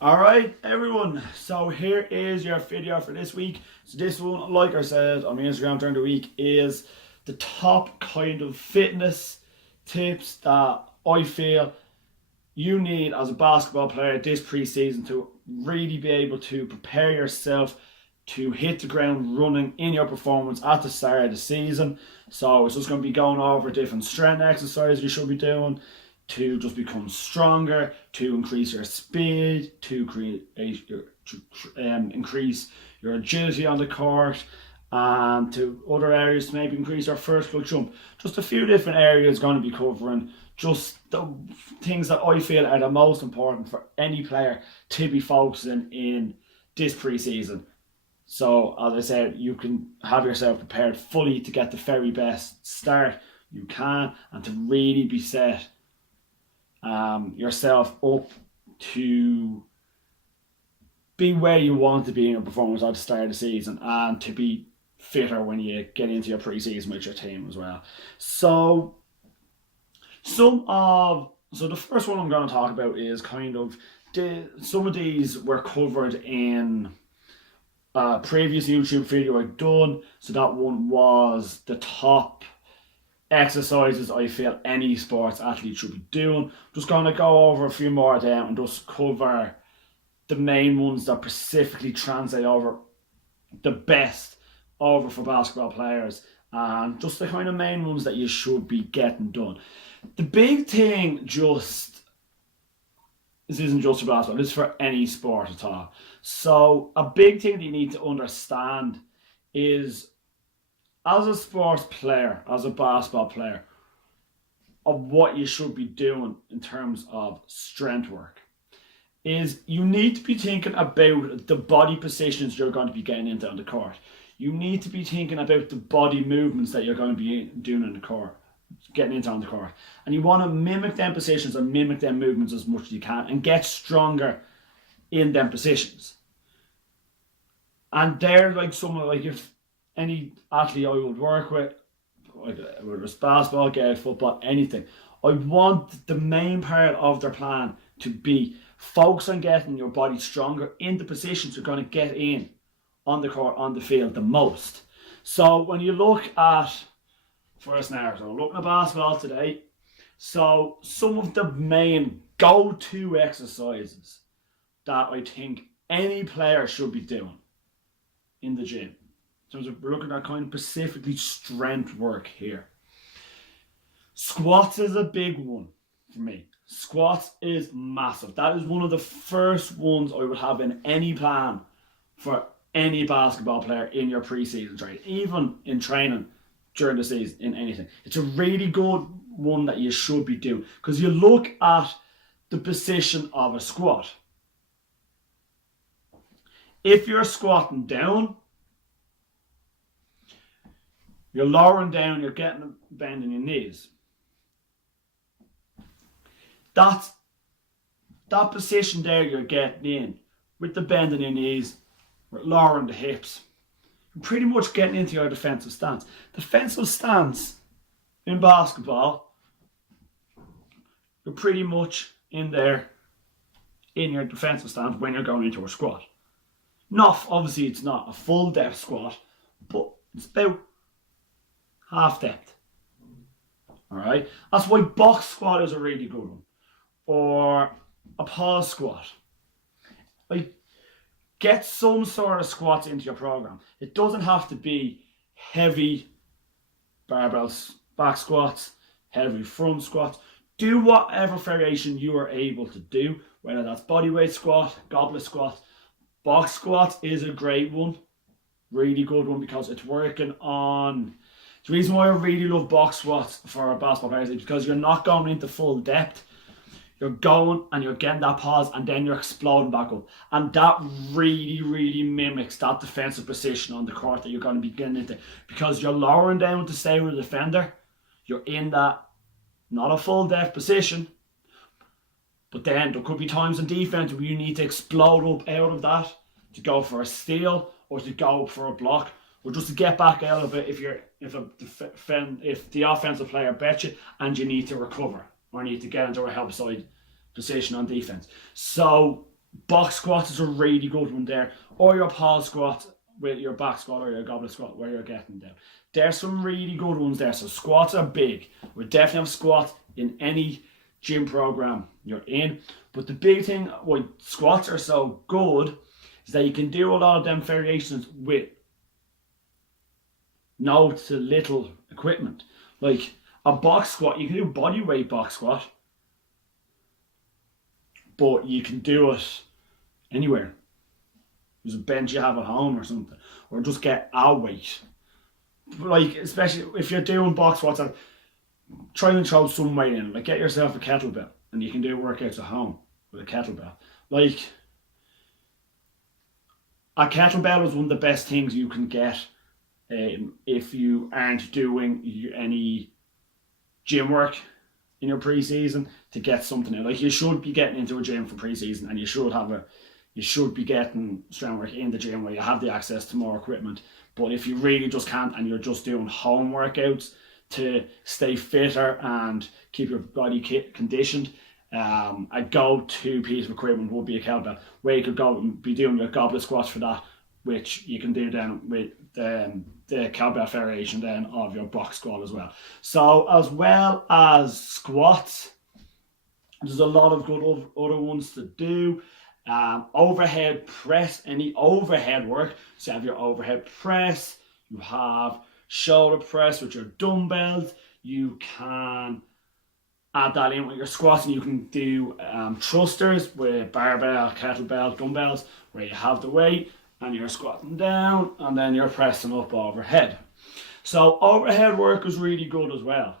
Alright everyone, so here is your video for this week. So this one, like I said on my Instagram during the week, is the top kind of fitness tips that I feel you need as a basketball player this preseason to really be able to prepare yourself to hit the ground running in your performance at the start of the season. So it's just going to be going over different strength exercises you should be doing to just become stronger, to increase your speed, to increase your agility on the court, and to other areas to maybe increase your vertical jump. Just a few different areas going to be covering just the things that I feel are the most important for any player to be focusing in this preseason. So, as I said, you can have yourself prepared fully to get the very best start you can and to really be set yourself up to be where you want to be in your performance at the start of the season and to be fitter when you get into your pre-season with your team as well. So the first one I'm going to talk about is kind of some of these were covered in a previous YouTube video I've done. So that one was the top exercises I feel any sports athlete should be doing. Just going to go over a few more of them and just cover the main ones that specifically translate over the best over for basketball players and just the kind of main ones that you should be getting done. The big thing this isn't just for basketball, this is for any sport at all. So a big thing that you need to understand is, as a sports player, as a basketball player, of what you should be doing in terms of strength work, is you need to be thinking about the body positions you're going to be getting into on the court. You need to be thinking about the body movements that you're going to be doing on the court, getting into on the court. And you want to mimic them positions and mimic them movements as much as you can and get stronger in them positions. And they're like if any athlete I would work with, whether it's basketball, football, anything, I want the main part of their plan to be focus on getting your body stronger in the positions you're going to get in on the court, on the field the most. So when you look at, first now, so looking at basketball today, so some of the main go-to exercises that I think any player should be doing in the gym. So we're looking at kind of specifically strength work here. Squats is a big one for me. Squats is massive. That is one of the first ones I would have in any plan for any basketball player in your pre-season training, even in training during the season, in anything. It's a really good one that you should be doing because you look at the position of a squat. If you're squatting down, you're lowering down, you're getting a bend in your knees. That position there you're getting in with the bend in your knees, with lowering the hips, you're pretty much getting into your defensive stance. Defensive stance in basketball, you're pretty much in there in your defensive stance when you're going into a squat. Obviously it's not a full depth squat, but it's about half depth. Alright? That's why box squat is a really good one. Or a pause squat. Like, get some sort of squats into your program. It doesn't have to be heavy barbell back squats, heavy front squats. Do whatever variation you are able to do, whether that's bodyweight squat, goblet squat. Box squat is a great one. Really good one because it's working on... The reason why I really love box squats for basketball players is because you're not going into full depth. You're going and you're getting that pause and then you're exploding back up. And that really, really mimics that defensive position on the court that you're going to be getting into. Because you're lowering down to stay with the defender. You're in that, not a full depth position. But then there could be times in defense where you need to explode up out of that to go for a steal or to go for a block. Or just to get back out of it if the offensive player bets you and you need to recover or need to get into a help side position on defense. So Box squats is a really good one there. Or your pause squat with your back squat or your goblet squat where you're getting down. There's some really good ones there. So squats are big. We definitely have squats in any gym program you're in. But the big thing why squats are so good is that you can do a lot of them variations with no to little equipment. Like a box squat, you can do body weight box squat, but you can do it anywhere. There's a bench you have at home or something, or just get a weight. Like, especially if you're doing box squats, try and throw some weight in. Like, get yourself a kettlebell, and you can do workouts at home with a kettlebell. Like, a kettlebell is one of the best things you can get if you aren't doing any gym work in your preseason to get something in. Like, you should be getting into a gym for preseason, and you should be getting strength work in the gym where you have the access to more equipment. But if you really just can't and you're just doing home workouts to stay fitter and keep your body conditioned, a go-to piece of equipment would be a kettlebell, where you could go and be doing your goblet squats for that, which you can do then with the kettlebell variation then of your box squat as well. So as well as squats, there's a lot of good other ones to do. Overhead press, any overhead work. So you have your overhead press, you have shoulder press with your dumbbells, you can add that in with your squats, and you can do thrusters with barbell, kettlebell, dumbbells, where you have the weight and you're squatting down and then you're pressing up overhead. So overhead work is really good as well.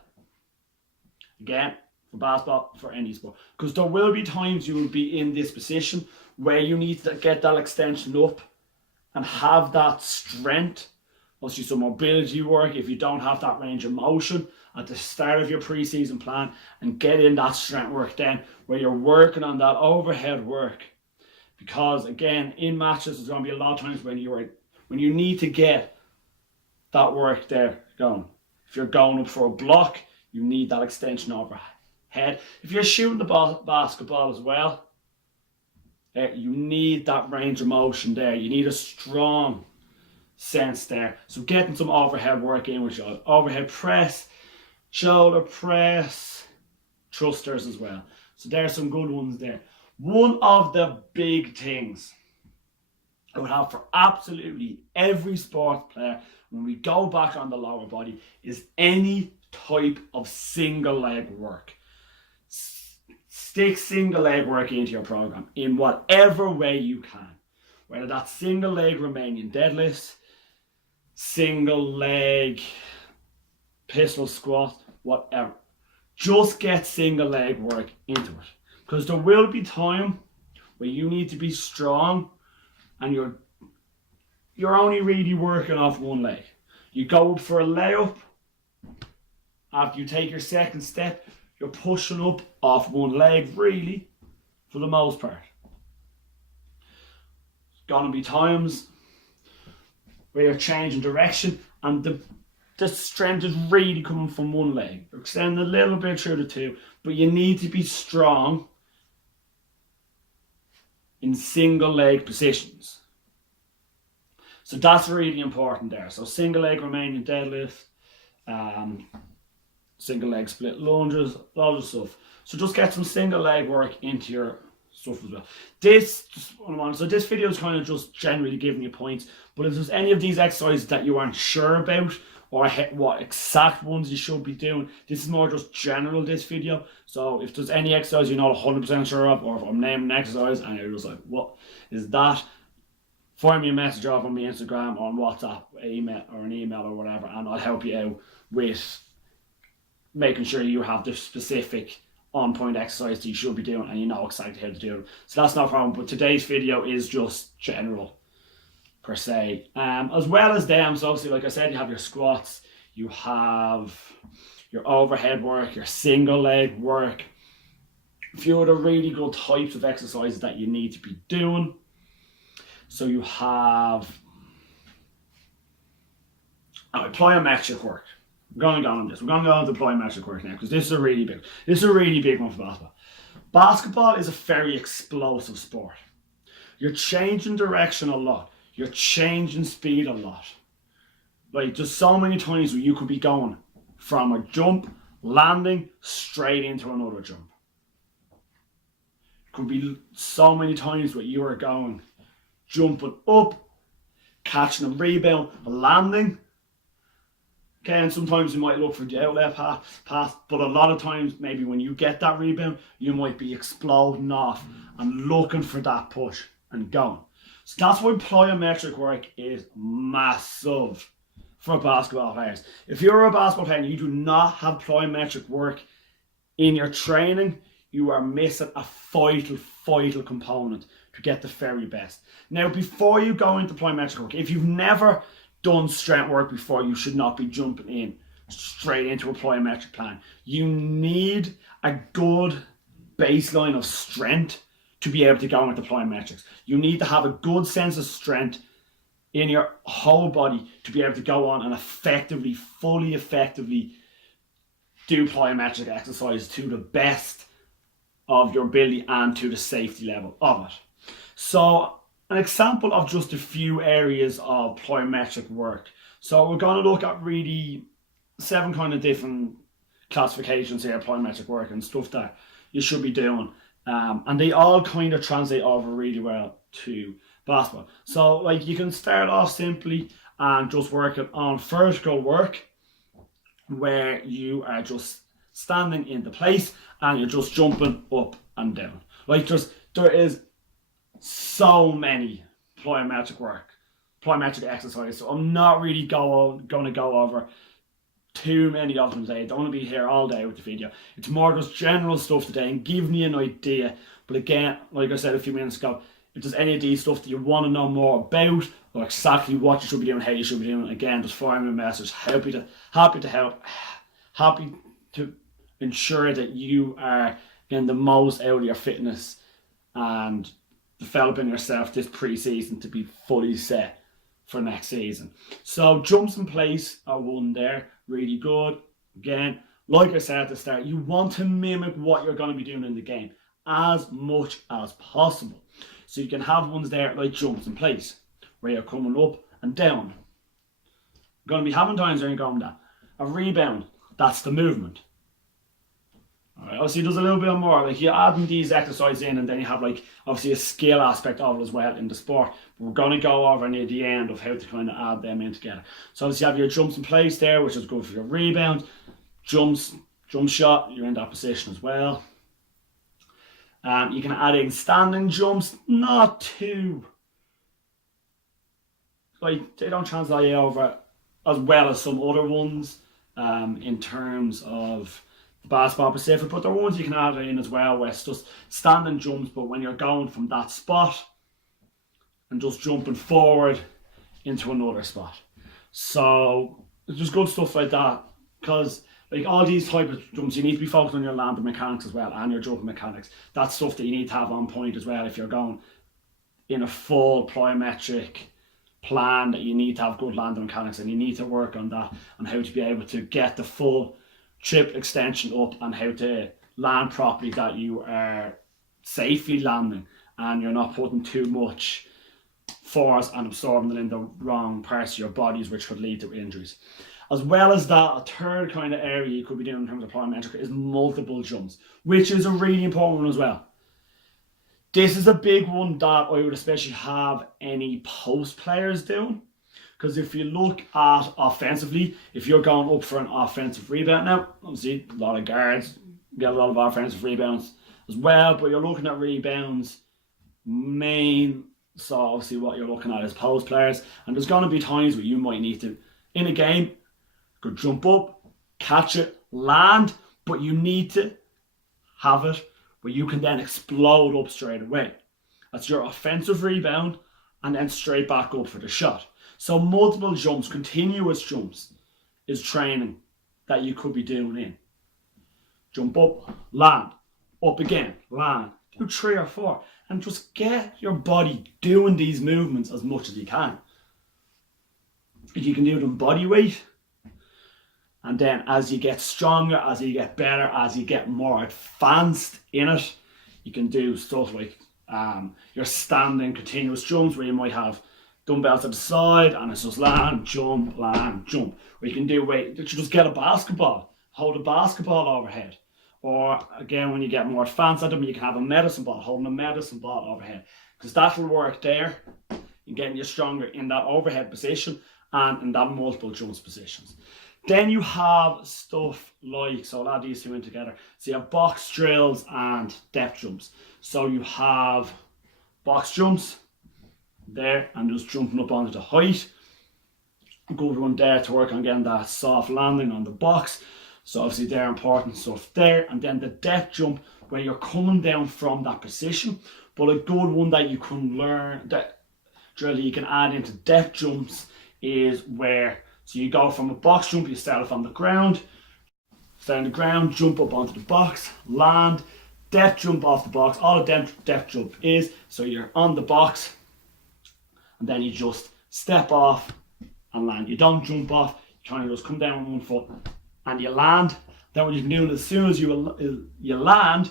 Again, for basketball, for any sport, because there will be times you will be in this position where you need to get that extension up and have that strength, also some mobility work if you don't have that range of motion at the start of your preseason plan, and get in that strength work then where you're working on that overhead work. Because again, in matches there's going to be a lot of times when you need to get that work there going. If you're going up for a block, you need that extension overhead. If you're shooting the basketball as well, you need that range of motion there. You need a strong sense there. So getting some overhead work in with your overhead press, shoulder press, thrusters as well. So there's some good ones there. One of the big things I would have for absolutely every sports player when we go back on the lower body is any type of single leg work. Stick single leg work into your program in whatever way you can. Whether that's single leg Romanian deadlifts, single leg pistol squat, whatever. Just get single leg work into it. Because there will be time where you need to be strong and you're only really working off one leg. You go up for a layup, after you take your second step, you're pushing up off one leg really, for the most part. There's gonna be times where you're changing direction and the strength is really coming from one leg. You're extending a little bit through the two, but you need to be strong in single leg positions. So that's really important there. So single leg Romanian deadlift, single leg split lunges, loads of stuff. So just get some single leg work into your stuff as well. This video is kind of just generally giving you points, but if there's any of these exercises that you aren't sure about or what exact ones you should be doing, this is more just general, this video. So if there's any exercise you're not 100% sure of, or if I'm naming an exercise and you're just like, what is that? Find me a message off on my Instagram or on WhatsApp, an email or whatever, and I'll help you out with making sure you have the specific on-point exercise that you should be doing and you know exactly how to do it. So that's no problem, but today's video is just general per se. As well as them, so obviously like I said, you have your squats, you have your overhead work, your single leg work, a few other really good types of exercises that you need to be doing. So you have plyometric work. We're going to go on this. We're going to go on to plyometric work now because this is a really big one for basketball. Basketball is a very explosive sport. You're changing direction a lot. You're changing speed a lot. Like, there's so many times where you could be going from a jump, landing, straight into another jump. Could be so many times where you are going, jumping up, catching a rebound, landing. Okay, and sometimes you might look for the outlet path, but a lot of times, maybe when you get that rebound, you might be exploding off and looking for that push and going. So that's why plyometric work is massive for basketball players. If you're a basketball player and you do not have plyometric work in your training, you are missing a vital component to get the very best. Now, before you go into plyometric work, if you've never done strength work before, you should not be jumping in straight into a plyometric plan. You need a good baseline of strength to be able to go into plyometrics. You need to have a good sense of strength in your whole body to be able to go on and fully effectively do plyometric exercise to the best of your ability and to the safety level of it. So, an example of just a few areas of plyometric work. So we're going to look at really 7 kind of different classifications here of plyometric work and stuff that you should be doing. And they all kind of translate over really well to basketball. So, like, you can start off simply and just working on vertical work, where you are just standing into place and you're just jumping up and down. Like, there is so many plyometric exercises, so I'm not really going to go over too many of them today. I don't want to be here all day with the video. It's more just general stuff today and giving you an idea. But again, like I said a few minutes ago, if there's any of these stuff that you want to know more about, or exactly what you should be doing, how you should be doing it, again, just fire me a message. Happy to help. Happy to ensure that you are getting the most out of your fitness and developing yourself this pre-season to be fully set for next season. So jumps in place are one there, really good. Again, like I said at the start, you want to mimic what you're going to be doing in the game as much as possible. So you can have ones there like jumps in place, where you're coming up and down. You're going to be having times where you're going down. A rebound, that's the movement. Alright, obviously there's a little bit more, like you're adding these exercises in, and then you have like obviously a skill aspect of it as well in the sport. But we're going to go over near the end of how to kind of add them in together. So obviously you have your jumps in place there, which is good for your rebound. Jump shot, you're in that position as well. You can add in standing jumps, not too, like, they don't translate over as well as some other ones in terms of the basketball Pacific, but there are ones you can add in as well where it's just standing jumps, but when you're going from that spot and just jumping forward into another spot. So it's just good stuff like that, because like all these type of jumps, you need to be focused on your landing mechanics as well and your jumping mechanics. That's stuff that you need to have on point as well if you're going in a full plyometric plan, that you need to have good landing mechanics, and you need to work on that, on how to be able to get the full trip extension up and how to land properly, that you are safely landing and you're not putting too much force and absorbing it in the wrong parts of your bodies, which could lead to injuries. As well as that, a third kind of area you could be doing in terms of plyometric is multiple jumps, which is a really important one as well. This is a big one that I would especially have any post players doing, because if you look at offensively, if you're going up for an offensive rebound, now obviously a lot of guards get a lot of offensive rebounds as well, but you're looking at rebounds main, so obviously what you're looking at is post players, and there's going to be times where you might need to, in a game, go jump up, catch it, land, but you need to have it where you can then explode up straight away. That's your offensive rebound, and then straight back up for the shot. So multiple jumps, continuous jumps, is training that you could be doing in. Jump up, land, up again, land, do 3 or 4, and just get your body doing these movements as much as you can. If you can do them body weight, and then as you get stronger, as you get better, as you get more advanced in it, you can do stuff like your standing continuous jumps where you might have dumbbells at the side and it's just land, jump, or you can do you just get a basketball, hold a basketball overhead. Or again, when you get more advanced at them, you can have a medicine ball, holding a medicine ball overhead, because that will work there in getting you stronger in that overhead position and in that multiple jumps positions. Then you have stuff like, so I'll add these two in together. So you have box drills and depth jumps. So you have box jumps there and just jumping up onto the height. A good one there to work on getting that soft landing on the box. So obviously they're important stuff there. And then the depth jump where you're coming down from that position. But a good one that you can learn, that drill you can add into depth jumps is where, so you go from a box jump, you start off on the ground, jump up onto the box, land, depth jump off the box. All a depth jump is, so you're on the box and then you just step off and land. You don't jump off, you kind of just come down on one foot and you land. Then what you can do is as soon as you land,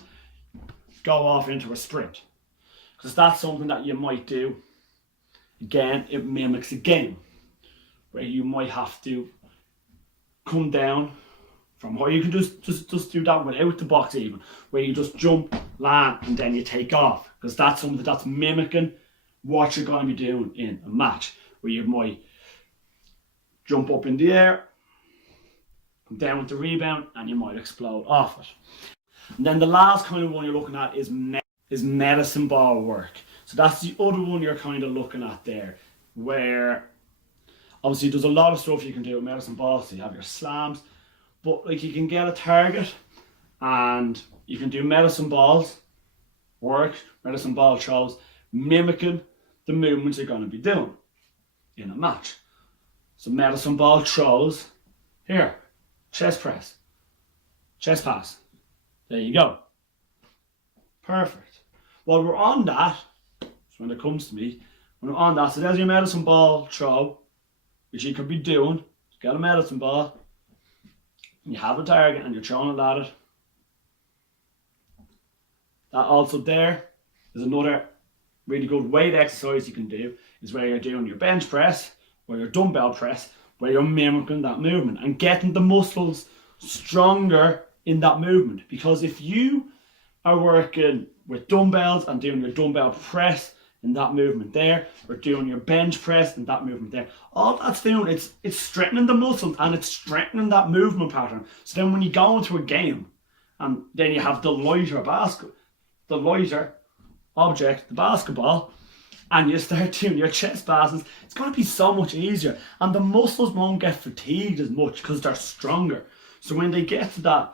go off into a sprint. Because that's something that you might do. Again, it mimics a game where you might have to come down from high. You can just do that without the box even, where you just jump, land, and then you take off. Because that's something that's mimicking what you're going to be doing in a match, where you might jump up in the air, come down with the rebound, and you might explode off it. And then the last kind of one you're looking at is medicine ball work. So that's the other one you're kind of looking at there, where obviously there's a lot of stuff you can do with medicine balls. So you have your slams, but like you can get a target and you can do medicine balls work, medicine ball throws, mimicking the movements you're going to be doing in a match. So medicine ball throws, here, chest press, chest pass, there you go. Perfect. While we're on that, when it comes to me, when we're on that, so there's your medicine ball throw, which you could be doing. Just get a medicine ball, and you have a target, and you're throwing it at it. That also there is another really good weight exercise you can do, is where you're doing your bench press, or your dumbbell press, where you're mimicking that movement, and getting the muscles stronger in that movement. Because if you are working with dumbbells and doing your dumbbell press in that movement there, or doing your bench press in that movement there, all that's doing, it's strengthening the muscles and it's strengthening that movement pattern. So then when you go into a game and then you have the lighter object, the basketball, and you start doing your chest passes, it's going to be so much easier, and the muscles won't get fatigued as much because they're stronger. So when they get to that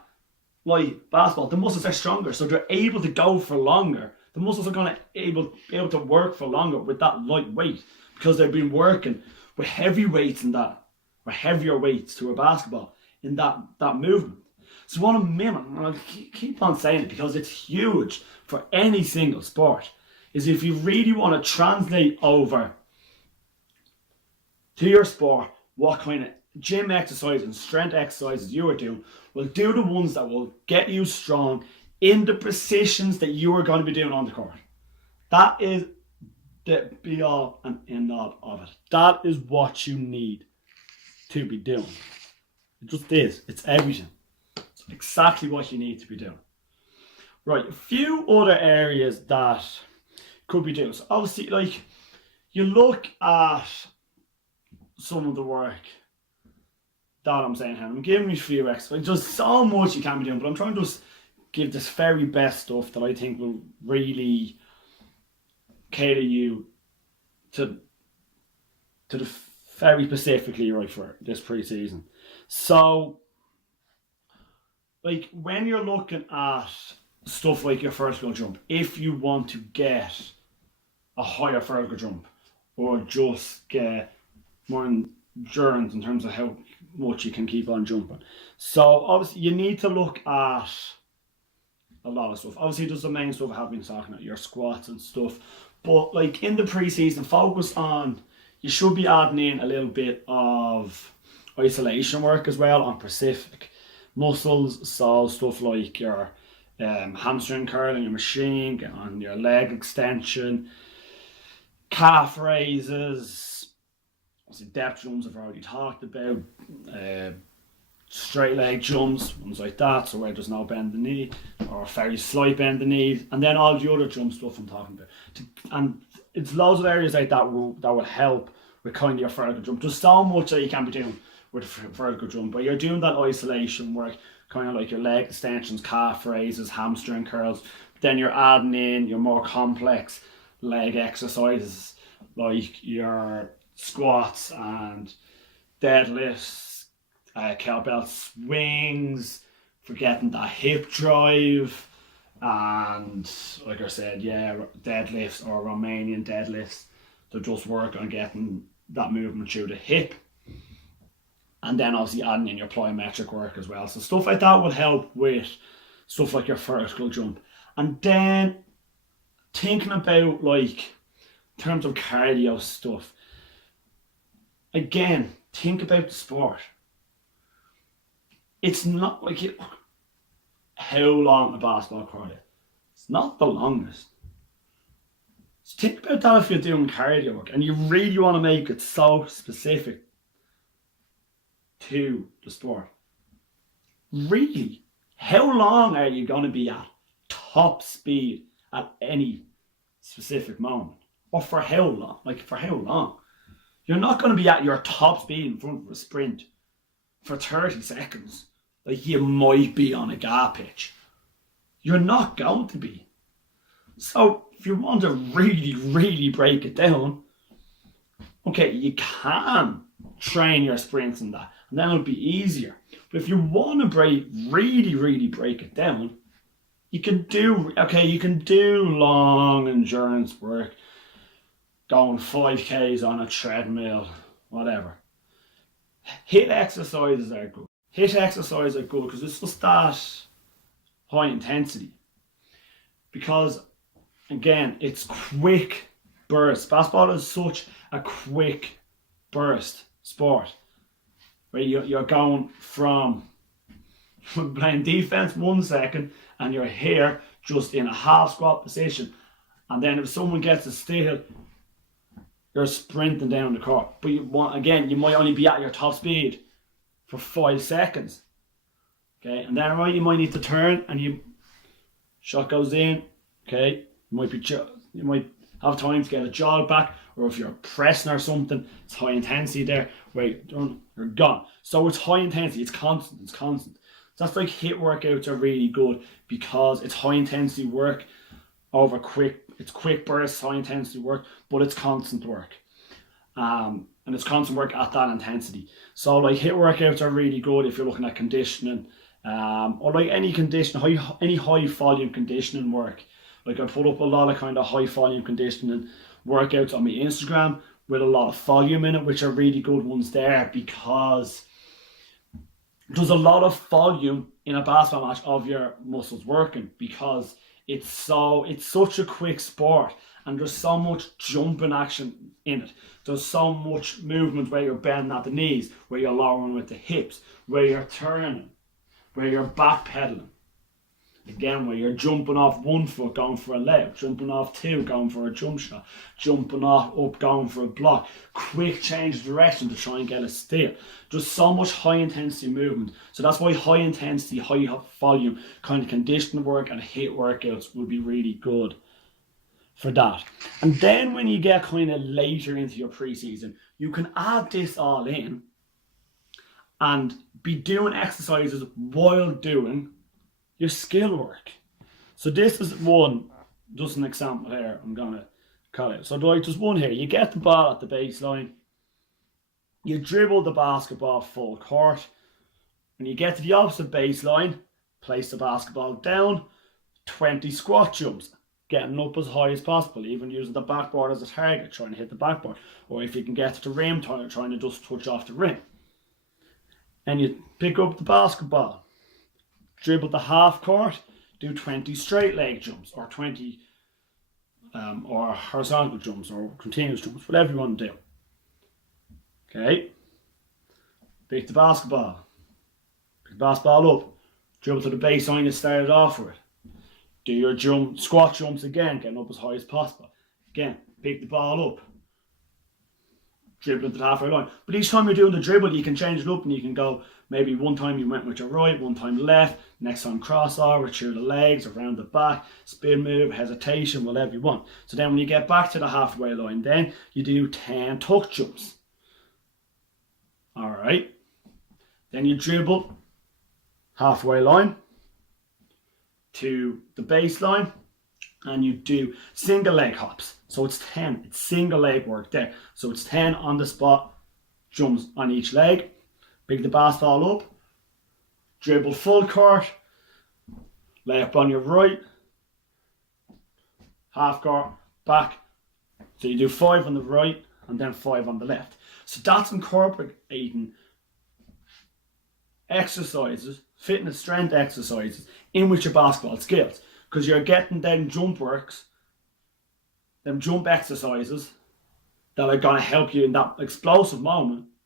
light basketball, the muscles are stronger, so they're able to go for longer. The muscles are going to be able to work for longer with that light weight, because they've been working with heavy weights in that, or heavier weights to a basketball in that movement. So what I'm mimicking, and I'll keep on saying it because it's huge for any single sport, is if you really want to translate over to your sport what kind of gym exercise and strength exercises you are doing, well, do the ones that will get you strong in the positions that you are going to be doing on the court. That is the be all and end all of it. That is what you need to be doing. It just is. It's everything. It's exactly what you need to be doing. Right, a few other areas that could be doing. So obviously, like, you look at some of the work that I'm saying here. I'm giving you a few exercises. There's so much you can be doing, but I'm trying to just give this very best stuff that I think will really cater you to the very specifically right for this pre-season. So, like, when you're looking at stuff like your vertical jump, if you want to get a higher vertical jump, or just get more endurance in terms of how much you can keep on jumping. So obviously you need to look at a lot of stuff. Obviously there's the main stuff I have been talking about, your squats and stuff. But like in the pre-season, focus on, you should be adding in a little bit of isolation work as well on specific muscles. So stuff like your hamstring curl in your machine, get on your leg extension, calf raises, obviously depth jumps I've already talked about, straight leg jumps, ones like that, so where there's no bend in the knee, or a very slight bend in the knee, and then all the other jump stuff I'm talking about. And it's loads of areas like that will help with kind of your vertical jump. There's so much that you can be doing with a vertical jump, but you're doing that isolation work, kind of like your leg extensions, calf raises, hamstring curls. But then you're adding in your more complex leg exercises like your squats and deadlifts, kettlebell swings, forgetting that hip drive, and like I said, deadlifts or Romanian deadlifts to just work on getting that movement through the hip. And then obviously adding in your plyometric work as well. So stuff like that will help with stuff like your vertical jump. And then thinking about like in terms of cardio stuff, again, think about the sport. It's not like how long a basketball court is. It's not the longest. So think about that if you're doing cardio work and you really want to make it so specific to the sport. Really, how long are you going to be at top speed at any specific moment? Or for how long? Like, for how long? You're not going to be at your top speed in front of a sprint for 30 seconds like you might be on a gap pitch. You're not going to be. So if you want to really, really break it down, okay, you can train your sprints and that, and then it'll be easier. But if you want to really, really break it down, you can do long endurance work, going 5Ks on a treadmill, whatever. HIIT exercises are good. HIIT exercises are good because it's just that high intensity. Because, again, it's quick bursts. Basketball is such a quick burst sport where you're going from playing defense 1 second and you're here just in a half squat position, and then if someone gets a steal, you're sprinting down the court. But you might only be at your top speed for 5 seconds. Okay, and then you might need to turn and shot goes in. Okay, you might have time to get a jog back, or if you're pressing or something, it's high intensity there. Wait, you're gone. So it's high intensity, it's constant. So that's like HIIT workouts are really good because it's high intensity work over quick bursts, high intensity work, but it's constant work. And it's constant work at that intensity. So like HIIT workouts are really good if you're looking at conditioning, or like any high volume conditioning work. Like I put up a lot of kind of high volume conditioning workouts on my Instagram with a lot of volume in it, which are really good ones there because there's a lot of volume in a basketball match of your muscles working because it's such a quick sport and there's so much jumping action in it. There's so much movement where you're bending at the knees, where you're lowering with the hips, where you're turning, where you're backpedaling. Again, where you're jumping off 1 foot, going for a layup, jumping off 2, going for a jump shot, jumping off up, going for a block, quick change of direction to try and get a steal. There's so much high intensity movement. So that's why high intensity, high volume kind of conditioning work and HIIT workouts would be really good for that. And then when you get kind of later into your preseason, you can add this all in and be doing exercises while doing your skill work. So this is just an example here I'm going to call it. So like there's one here. You get the ball at the baseline, you dribble the basketball full court, when you get to the opposite baseline, place the basketball down, 20 squat jumps, getting up as high as possible, even using the backboard as a target, trying to hit the backboard, or if you can get to the rim, trying to just touch off the rim. And you pick up the basketball, dribble the half court, do 20 straight leg jumps or 20 or horizontal jumps or continuous jumps, whatever you want to do. Okay, pick the basketball up, dribble to the baseline you started off with, Do your squat jumps again, getting up as high as possible. Again, pick the ball up, dribble into the halfway line. But each time you're doing the dribble, you can change it up and you can go, maybe one time you went with your right, one time left, next time crossover, through the legs, around the back, spin move, hesitation, whatever you want. So then when you get back to the halfway line, then you do 10 tuck jumps. Alright. Then you dribble halfway line to the baseline and you do single leg hops. So it's 10, it's single leg work there. So it's 10 on the spot, jumps on each leg. Pick the basketball up, dribble full court, lay up on your right, half court, back. So you do 5 on the right and then 5 on the left. So that's incorporating exercises, fitness strength exercises in with your basketball skills, because you're getting them jump works, them jump exercises that are going to help you in that explosive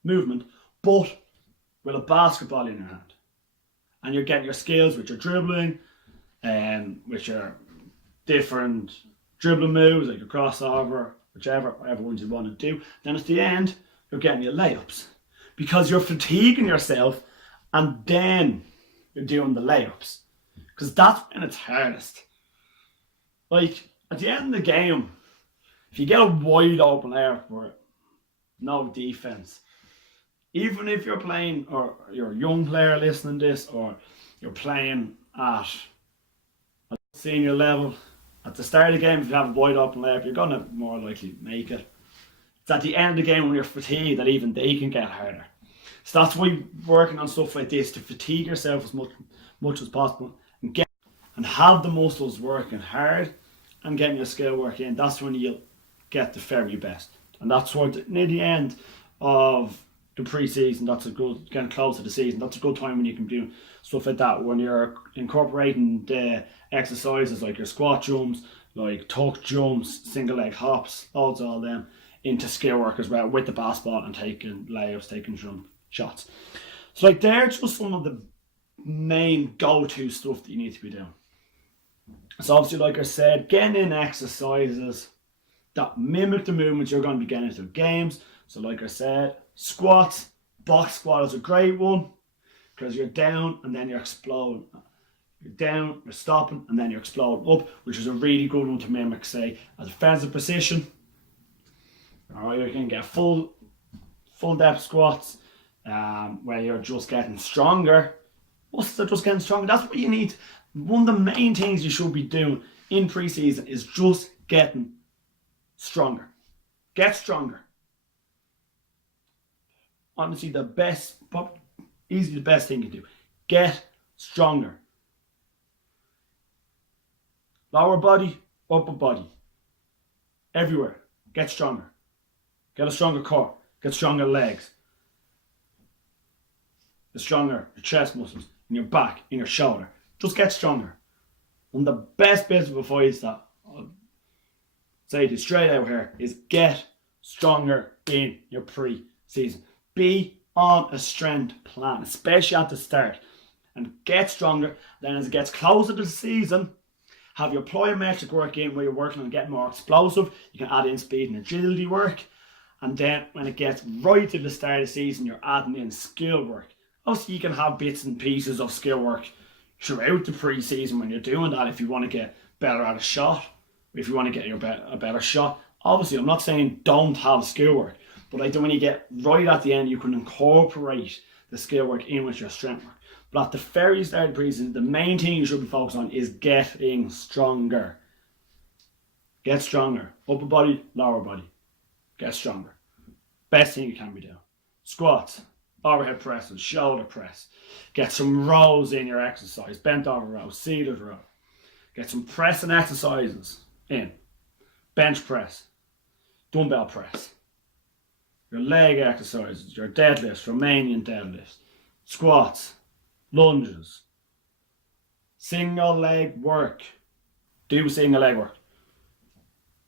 movement, but with a basketball in your hand. And you're getting your skills with your dribbling and with your different dribbling moves, like your crossover, whatever ones you want to do. Then at the end, you're getting your layups, because you're fatiguing yourself and then you're doing the layups, because that's when it's hardest. Like at the end of the game, if you get a wide open airport, no defense, even if you're playing, or you're a young player listening to this, or you're playing at a senior level, at the start of the game, if you have a wide open layup, you're going to more likely make it. It's at the end of the game when you're fatigued that even they can get harder. So that's why working on stuff like this, to fatigue yourself as much as possible and have the muscles working hard and getting your skill work in. That's when you'll get the very best. And that's what near the end of the pre-season, that's a good, getting close to the season, that's a good time when you can do stuff like that, when you're incorporating the exercises like your squat jumps, like tuck jumps, single leg hops, loads of all them, into skill work as well with the basketball and taking layups, taking jump shots. So like they're just some of the main go-to stuff that you need to be doing. So obviously, like I said, getting in exercises that mimic the movements you're going to be getting into games. So like I said, squats, box squat is a great one, because you're down and then you're exploding. You're down, you're stopping, and then you're exploding up, which is a really good one to mimic, say, a defensive position. Alright, you can get full depth squats, where you're just getting stronger. What's that, just getting stronger? That's what you need. One of the main things you should be doing in pre-season is just getting stronger. Get stronger. Honestly, the best thing you do. Get stronger. Lower body, upper body. Everywhere. Get stronger. Get a stronger core. Get stronger legs. Get stronger your chest muscles, in your back, in your shoulder. Just get stronger. One of the best bits of advice that I'll say to you straight out here is get stronger in your pre-season. Be on a strength plan, especially at the start, and get stronger. Then as it gets closer to the season, have your plyometric work in where you're working on getting more explosive. You can add in speed and agility work. And then when it gets right to the start of the season, you're adding in skill work. Obviously, you can have bits and pieces of skill work throughout the pre-season when you're doing that, if you want to get better at a shot, if you want to get a better shot. Obviously, I'm not saying don't have skill work, but like when you get right at the end, you can incorporate the skill work in with your strength work. But at the very start of the pre-season, the main thing you should be focused on is getting stronger. Get stronger. Upper body, lower body. Get stronger. Best thing you can be doing. Squats, overhead presses, shoulder press. Get some rows in your exercise. Bent over row, seated row. Get some pressing exercises in. Bench press, dumbbell press. Your leg exercises, your deadlifts, Romanian deadlifts, squats, lunges. Single leg work. Do single leg work.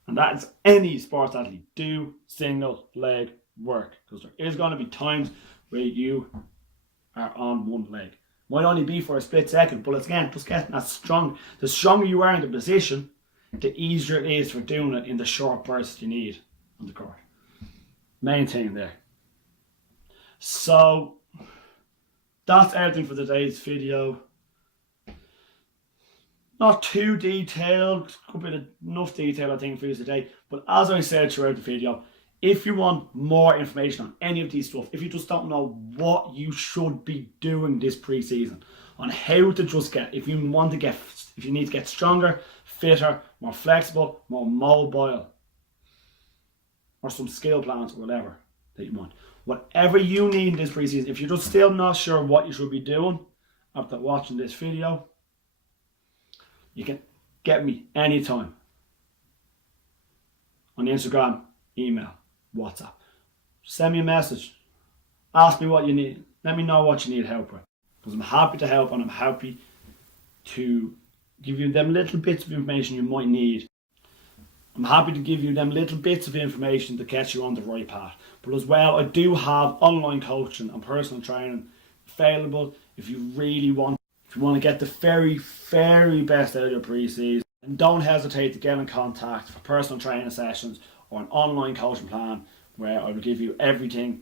And that's any sports athlete. Do single leg work. Because there is going to be times where you are on one leg. Might only be for a split second, but it's again just getting that strong. The stronger you are in the position, the easier it is for doing it in the short bursts you need on the court. Main thing there. So that's everything for today's video. Not too detailed, could be enough detail I think for you today, but as I said throughout the video, if you want more information on any of these stuff, if you just don't know what you should be doing this pre-season, on how to just get, if you need to get stronger, fitter, more flexible, more mobile, or some skill plans or whatever that you want. Whatever you need in this pre-season, if you're just still not sure what you should be doing after watching this video, you can get me anytime on Instagram, email, WhatsApp. Send me a message. Ask me what you need. Let me know what you need help with. Because I'm happy to help and I'm happy to give you them little bits of information you might need. I'm happy to give you them little bits of information to get you on the right path. But as well, I do have online coaching and personal training available if you really want. If you want to get the very, very best out of your pre-season, and don't hesitate to get in contact for personal training sessions or an online coaching plan where I will give you everything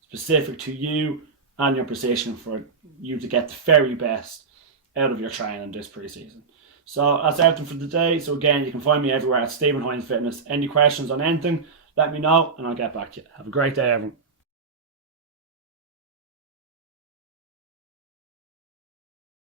specific to you and your position for you to get the very best out of your training this pre-season. So that's everything for today. So again, you can find me everywhere at Stephen Hines Fitness. Any questions on anything, let me know and I'll get back to you. Have a great day, everyone.